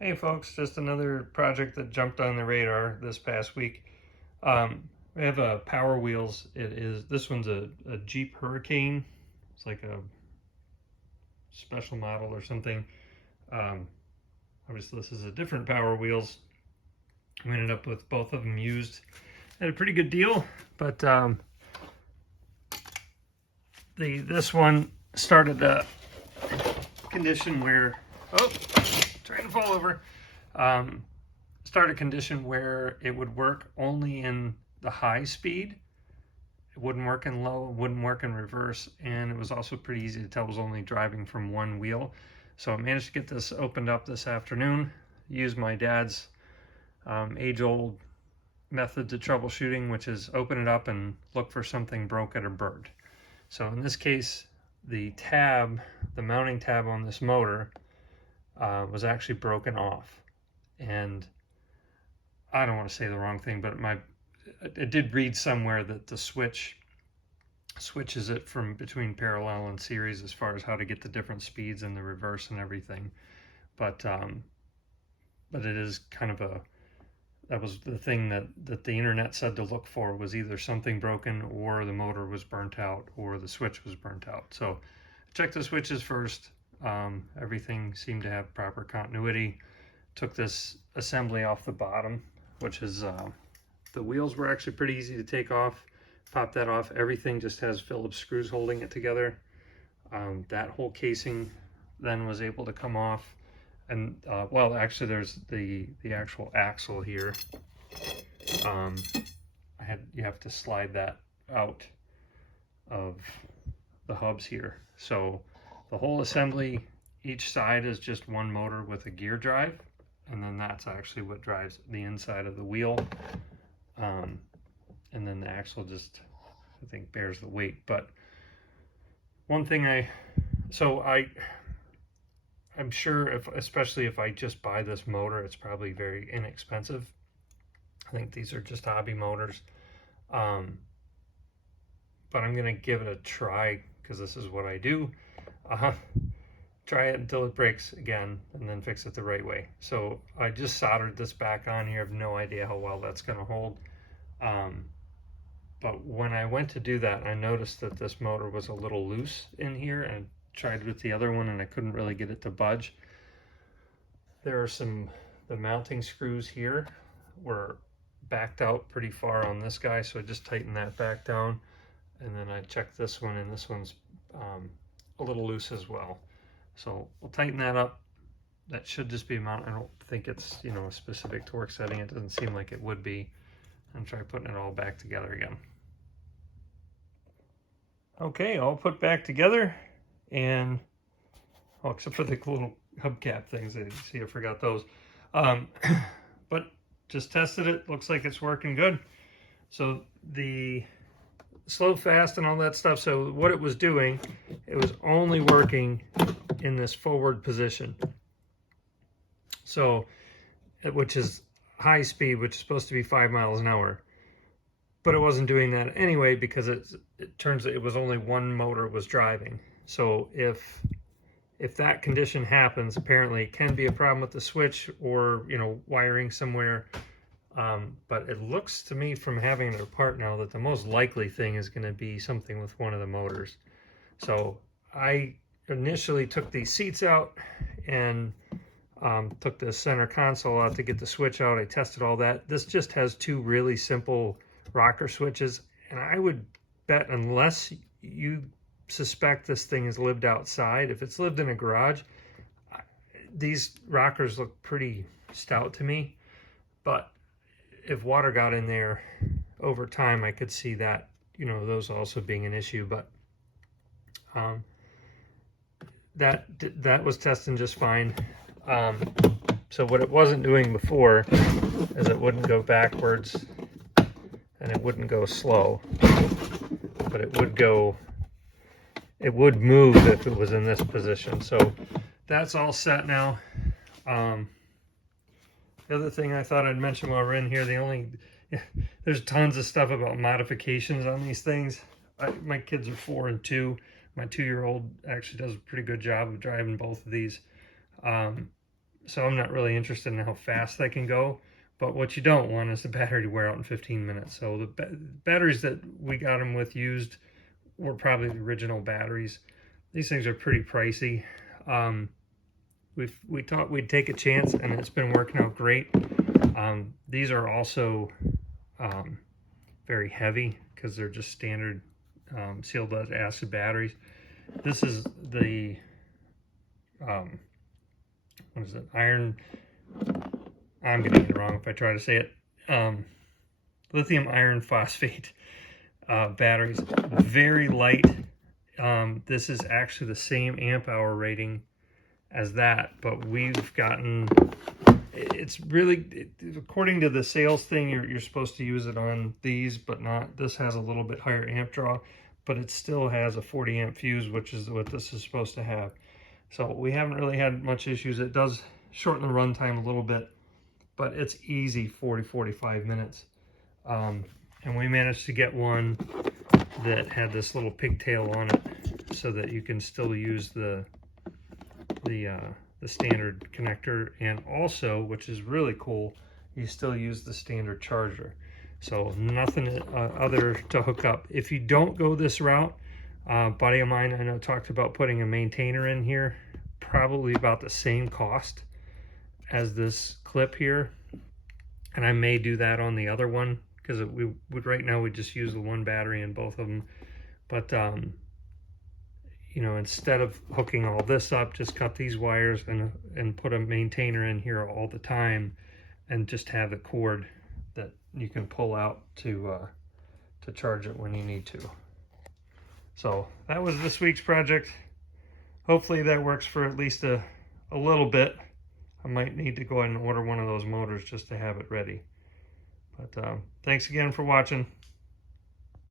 Hey folks, just another project that jumped on the radar this past week. We have a PowerWheels. This one's a Jeep Hurricane. It's like a special model or something. Um, Obviously this is a different PowerWheels. We ended up with both of them used at a pretty good deal, but this one started a condition where, oh, trying to fall over. Start a condition where it would work only in the high speed. It wouldn't work in low, wouldn't work in reverse, and it was also pretty easy to tell it was only driving from one wheel. So I managed to get this opened up this afternoon, use my dad's age-old method to troubleshooting, which is open it up and look for something broken or burnt. So in this case, the mounting tab on this motor was actually broken off. And I don't want to say the wrong thing, but it did read somewhere that the switches it from between parallel and series as far as how to get the different speeds and the reverse and everything. But it is kind of that was the thing that the internet said to look for, was either something broken or the motor was burnt out or the switch was burnt out. So check the switches first. Everything seemed to have proper continuity. Took this assembly off the bottom, which is the wheels were actually pretty easy to take off. Pop that off. Everything just has Phillips screws holding it together. That whole casing then was able to come off. And well, actually there's the actual axle here. You have to slide that out of the hubs here. So the whole assembly, each side is just one motor with a gear drive, and then that's actually what drives the inside of the wheel. And then the axle just, I think, bears the weight. But one thing I'm sure especially if I just buy this motor, it's probably very inexpensive. I think these are just hobby motors. But I'm gonna give it a try because this is what I do. Try it until it breaks again and then fix it the right way. So I just soldered this back on here. I have no idea how well that's gonna hold. But when I went to do that, I noticed that this motor was a little loose in here, and tried with the other one and I couldn't really get it to budge. There are the mounting screws here were backed out pretty far on this guy, so I just tightened that back down, and then I checked this one, and this one's a little loose as well. So we'll tighten that up. That should just be a mount. I don't think it's, a specific torque setting. It doesn't seem like it would be. And try putting it all back together again. Okay, all put back together, and except for the little hubcap things. I forgot those. But just tested it. Looks like it's working good. So the slow, fast, and all that stuff. So what it was doing, it was only working in this forward position. So, which is high speed, which is supposed to be 5 miles an hour. But it wasn't doing that anyway because it turns out it was only one motor was driving. So if that condition happens, apparently it can be a problem with the switch or wiring somewhere. But it looks to me from having it apart now that the most likely thing is going to be something with one of the motors. So I initially took these seats out and took the center console out to get the switch out. I tested all that. This just has two really simple rocker switches, and I would bet, unless you suspect this thing has lived outside, if it's lived in a garage, these rockers look pretty stout to me. But if water got in there over time, I could see that, those also being an issue. But that was testing just fine. So what it wasn't doing before is it wouldn't go backwards and it wouldn't go slow, but it would move if it was in this position. So that's all set now. The other thing I thought I'd mention while we're in here, there's tons of stuff about modifications on these things. My kids are 4 and 2. My 2-year-old actually does a pretty good job of driving both of these. so I'm not really interested in how fast they can go. But what you don't want is the battery to wear out in 15 minutes. So the batteries that we got them with used were probably the original batteries. These things are pretty pricey. We thought we'd take a chance, and it's been working out great. These are also very heavy because they're just standard sealed lead acid batteries. This is the what is it? Iron. I'm gonna get it wrong if I try to say it. Lithium iron phosphate batteries. Very light. This is actually the same amp hour rating as that, but we've gotten, it's really, according to the sales thing, you're supposed to use it on these, but not. This has a little bit higher amp draw, but it still has a 40 amp fuse, which is what this is supposed to have. So we haven't really had much issues. It does shorten the runtime a little bit, but it's easy 40-45 minutes. And we managed to get one that had this little pigtail on it so that you can still use the standard connector, and also, which is really cool, you still use the standard charger. So nothing other to hook up. If you don't go this route, buddy of mine I know talked about putting a maintainer in here, probably about the same cost as this clip here, and I may do that on the other one because we would, right now we just use the one battery in both of them. But you know, instead of hooking all this up, just cut these wires and put a maintainer in here all the time, and just have the cord that you can pull out to charge it when you need to. So that was this week's project. Hopefully that works for at least a little bit. I might need to go ahead and order one of those motors just to have it ready. But thanks again for watching.